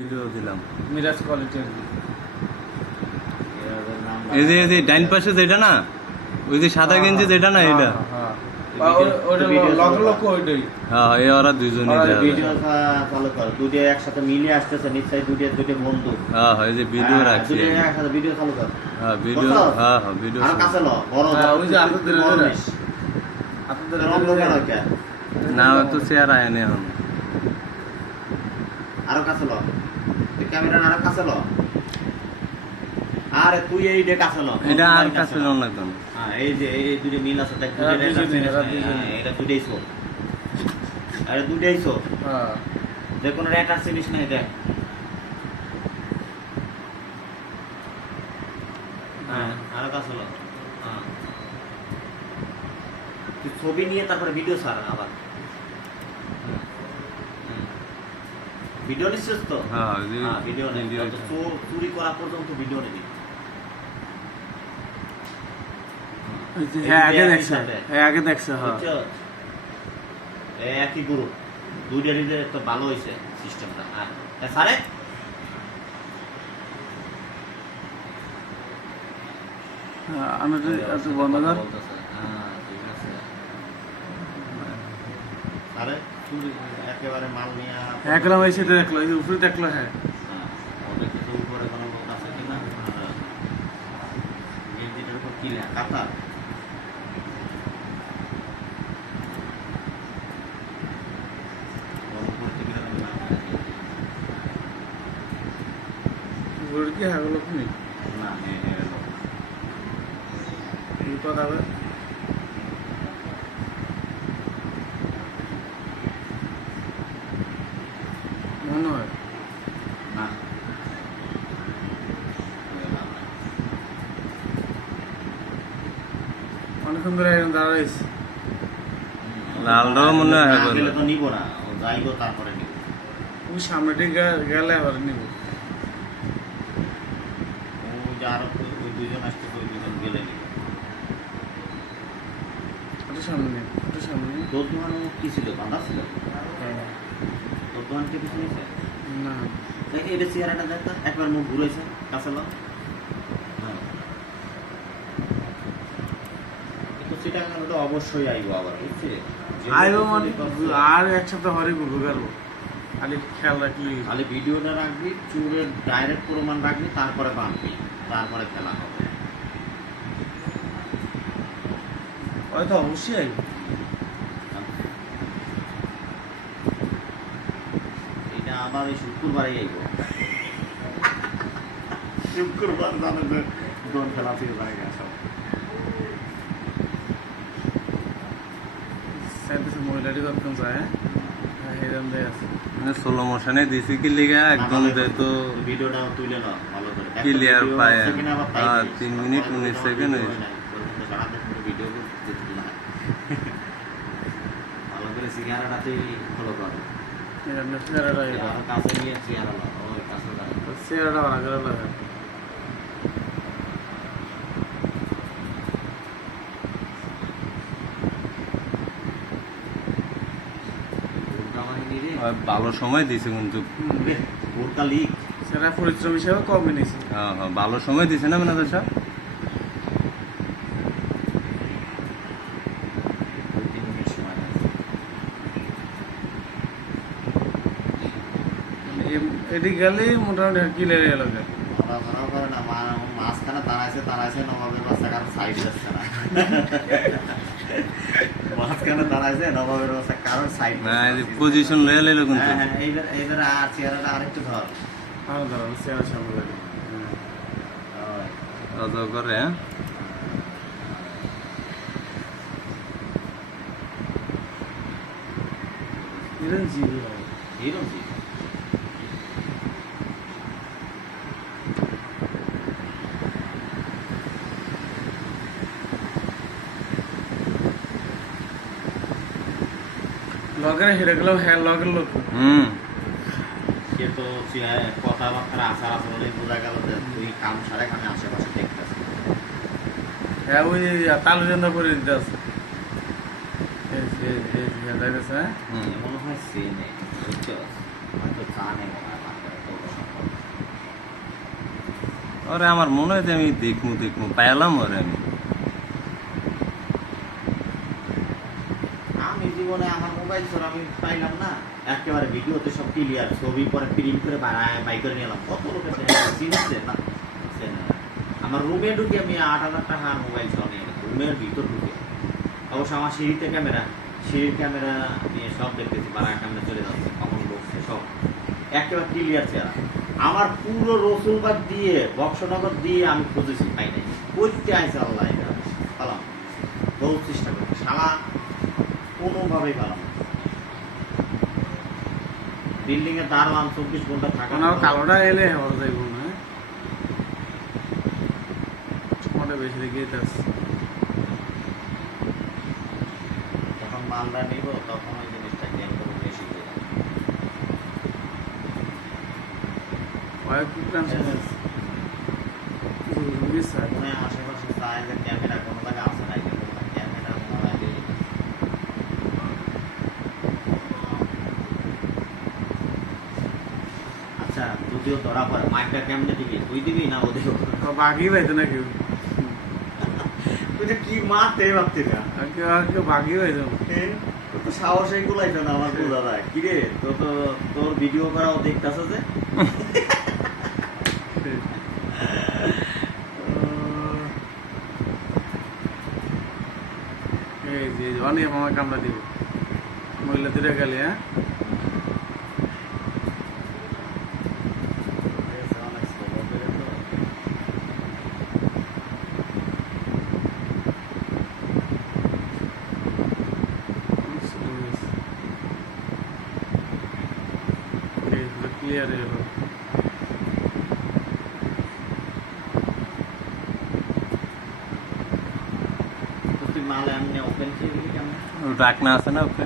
Video দিলাম। Miraj quality এই যে এই যে ডাইন পাশে যেটা না ওই যে সাদা গেঞ্জি যেটা না এটা হ্যাঁ, হ্যাঁ। বা ওই- ওইটা ভিডিও লক্ষ চালু লক্ষ ওইটাই। হ্যাঁ এই ওরা দুইজনই ভিডিও চালু কর। দুটো একসাথে মিলে আসতেছে নিশ্চয়ই দুটো দুটো বন্ধু। হ্যাঁ হ্যাঁ এই যে ভিডিও হ্যাঁ, রাখছি দুটো একসাথে ভিডিও চালু কর। হ্যাঁ ভিডিও হ্যাঁ হ্যাঁ ভিডিও আর কাছে ল বড় হ্যাঁ, ওই যে আপনাদের বড় ওরা। নিস। আপনাদের তোর অন্ধ কেন না তো চেয়ার আয়নি এখন। আরও কাছে ল। তুই ক্যামেরা আরও কাছে ল আরে তুই এই ডে কাছে ল এটা আর কাছে ল। না। হ্যাঁ এই যে এই দুটো মিল আছে এরা দুটো। হ্যাঁ, এটা দুটোই সো। আরে দুটোই সো। হ্যাঁ। যে কোনো একটা জিনিস নাই দেখ। হ্যাঁ আরও কাছে ল হ্যাঁ। তুই ছবি নিয়ে তারপরে ভিডিও ছাড় আবার হুম, হুম। ভিডিও নিচ্ছিস তো? হ্যাঁ হ্যাঁ ভিডিও নেই ভিডিও তো চোর করা পর্যন্ত ভিডিও নেই হ্যাঁ আগে দেখছে হ্যাঁ আগে দেখছে হ্যাঁ। একই গুরু দুইটারই যে তো ভালো হয়েছে সিস্টেমটা হ্যাঁ হ্যাঁ, আমি তো বন্ধ কর। হ্যাঁ। আরে চুরি একেবারে মাল নিয়ে একলা ভাই সেটা দেখল এই উপরে দেখল হ্যাঁ হ্যাঁ, ওদের কিছু উপরে কোনো লোক আছে কিনা গেঞ্জিটার উপর কি লেখা কাতা ওর উপরে থেকে এরকম লেখা আছে। উপরে কি হ্যাঁ লোক না এই কথা হবে মনে হয় না অনেকক্ষণ ধরে একজন দাঁড়াইছে লালটাও মনে হয় বলে। তো নিব না যাইবো তারপরে নিব। ওই সামনে দিকে গেলে আবার নিব। ও যে আরও ওই- ওই দুজন আসছে ওই দুজন গেলে নিব। সামনে সামনে। কি ছিল? বাঁধা ছিল? হ্যাঁ। কিছু নিয়েছে না। দেখি এটা চেহারাটা দেখ একবার মুখ ঘুরেছে কাছে লো হ্যাঁ কিন্তু তো অবশ্যই আইবো আবার বুঝছি? আইব মানে আর একসাথে হরে ঘুরবো গেল খালি খেয়াল রাখলি খালি ভিডিওটা রাখবি চুরের ডাইরেক্ট প্রমাণ রাখবি তারপরে বাঁধবি তারপরে খেলা হবে। হয়তো অবশ্যই আইব। এটা আবার ওই শুক্রবারে আইব। শুক্রবার জানো দোন খেলা থেকে জায়গা সব সাইডে মহিলাটি কতক্ষণ যায় হ্যাঁ হ্যাঁ এরকম দেয় আছে মানে স্লো মোশনে দিছি কি লিগা একদম যেহেতু ভিডিওটা তুলে নাও ভালো করে পায়। হ্যাঁ, তিন মিনিট তারপরে উনিশ কোনো সেকেন্ড হয়েছে। না। ভালো করে কাছে নিয়ে ভালো করে লাগে বোরকা বাহিনী রে। আর ভালো সময় দিছে কিন্তু। সেটা পরিশ্রম হিসেবে কমে নিয়েছে হ্যাঁ হ্যাঁ ভালো সময় দিছে না মানে আছে। এদিকে গেলে মোটামুটি ধরাও না, মা- মাঝখানে দাঁড়াইছে, দাঁড়াইছে, নবাবের বাচ্চা কারও side দিচ্ছে না। মাঝখানে দাঁড়াইছে, নবাবের অবস্থা কারোর সাইড না পজিশন লয়ে লইলো কিন্তু। হ্যাঁ, হ্যাঁ, এইবার এইবার আর চেয়ারটা আরেকটু ধর। ভালো ধর চেয়ার সামনে লাগে অত করে হ্যাঁ? এরকম জিবি হবে এরকম কি? লগের হেরে গেলেও হ্যাঁ লগের লোক। হুম। সে তো কথাবার্তার আসা আসলে বোঝা গেল যে তুই কাম সারে আমি আশেপাশে দেখতেছি হ্যাঁ ওই তালু জন্য করে দিতে আছে হ্যাঁ? মনে হয় সে নেই হয়তো জানে মনে হয় ওরে আমার মনে হয় যে আমি দেখব দেখব পাইলাম ওরে আমি। মোবাইল আমি পাইলাম না, একেবারে ভিডিওতে সব ক্লিয়ার ছবি পরে প্রিন্ট করে বাই করে নিলাম কত লোকের চিনছে না? আমার রুমে ঢুকে আমি আট হাজার টাকার মোবাইল নিয়ে রুমের ভিতর ঢুকে। অবশ্য আমার সিঁড়িতে ক্যামেরা সিঁড়ির ক্যামেরা নিয়ে সব দেখতেছি বাড়া ক্যামেরা চলে যাচ্ছে, কখন বসছে সব। একেবারে ক্লিয়ার চেহারা। আমার পুরো রসুলবাদ দিয়ে, বক্সনগর দিয়ে আমি খুঁজেছি, পাই নাই। করতে আইসে আল্লাহ এটা। পালাম বহু চেষ্টা করছি শালা কোনোভাবেই পালাম বিল্ডিং এ দাঁড়ালাম চব্বিশ ঘণ্টা থাকা ওনার কালোটা এলে হওয়া যাইব না মোটা বেশি দেখে যাচ্ছে যখন মালদা নিব তখন ওই জিনিসটা জ্ঞান করে বেশি হয়ে যাবে। কয়েক ট্রান্সফার রুগী স্যার মনে হয় আশেপাশে চায় যে ক্যামেরা কোনো জায়গায় আছে না এটা কোনো ক্যামেরা মোবাইলে আচ্ছা ধরা পড়ে। মাইকটা কেমনে দিবি? তুই দিবি না ও দিবি বাঘই পাইতো না কেউ তুই কি মারতে ভাবছি না আর কেউ বাঘই পাইতো না তোর তো সাহসই গুলাইছে না আমার বোঝা যায় কিরে তোর তো তোর ভিডিও করাও দেখতেছে যে? এই যে অনেক আমার কামড়া দিবে। মহিলা দুটা গেলে হ্যাঁ অনেক slow করে তো। ক্লিয়ার কেমন ডাকনা আছে না ওকে